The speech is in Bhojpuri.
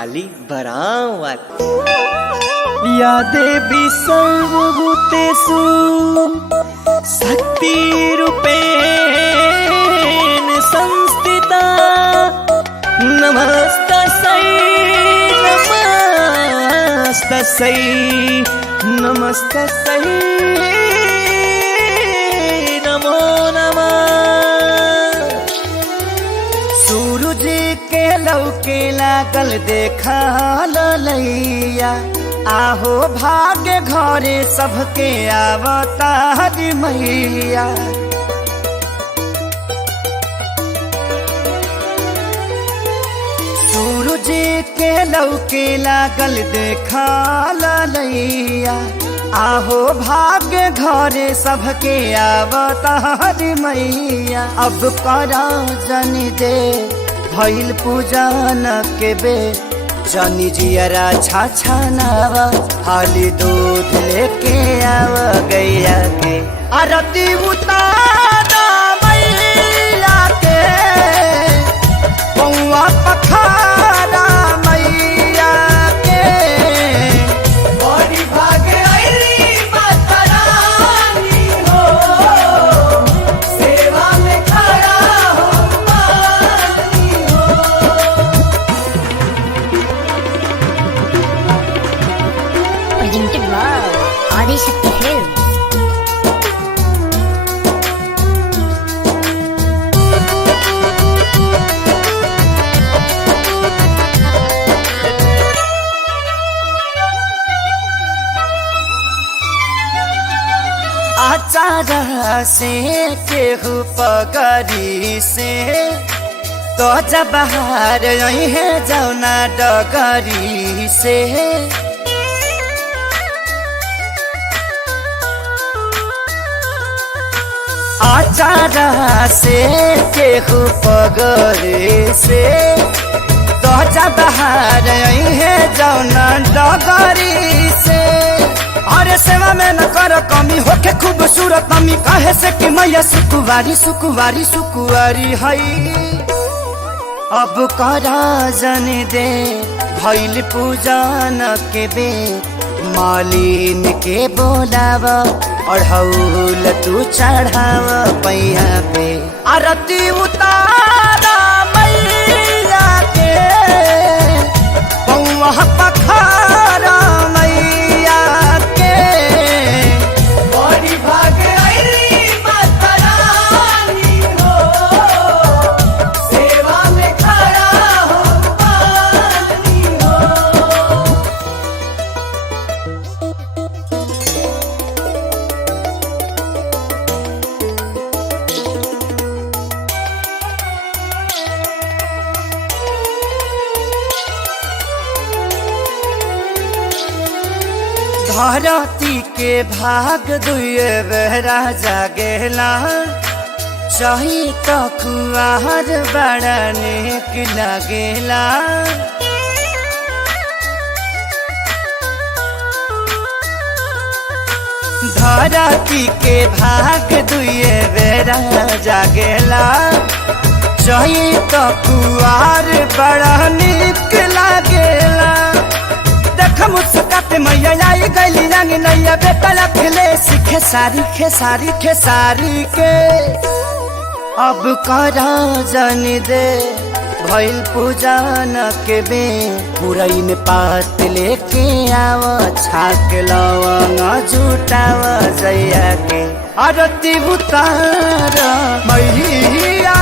काली बरावत। या देवी सर्वभूतेषु शक्तिरूपेण संस्थिता नमस्तस्यै नमस्तस्यै नमस्तस्यै नमो नमः। सूरज के लौके लागल देखा ललैया आहो भाग्य घरे सबके आवतारी मैया। सूरज के लौके लागल देखा ललैया आहो भाग्य घरे सबके आवतारी मैया। अब करा जन दे भइल पूजन के बे जनी जियरा छाछा नावा हाली दूध लेके आव गैया के आरती उतारा मैया के पौआ पखारा मैया के। बड़ी भागे आईली माता रानी हो सेवा में खड़ा हो मानी हो। Presented by Adi Shakti Films. आचार से केहू पगरी से तो जब बाहर यही है जौना डगरी से। आचार से केहू पगरी से तो जब बाहर यही है जौना डगरी से। अरे सेवा में न कर कमी होके खूबसूरत मम्मी कहे से कि मैया सुकुवारी सुकुवारी सुकुवारी हई। अब करा जन दे भइल पूजन के बे मालिन के बोलाव अढ़ौल तू चढ़ाव पैया पे आरती उतारा मैया के पौआ पखारा मैया के। बड़ी भागे आईली माता रानी हो सेवा में खड़ा हो मानी हो। धरती के भाग दुए बेहरा जागेला चाही तो कुआर बड़ा नेक लगेला। धरती के भाग दुए बेरा जागेला चाही तो कुआर बड़ा नेक लगेला। देख मुस्काते मैया आई गईली रंग नैया बेटा रखले सीखे सारी खेसारी खेसारी के। अब करा जन दे भइल पूजन के बे पुरैन पात लेके आव छाक लवंग जुटाव जैया के आरती उतार मैया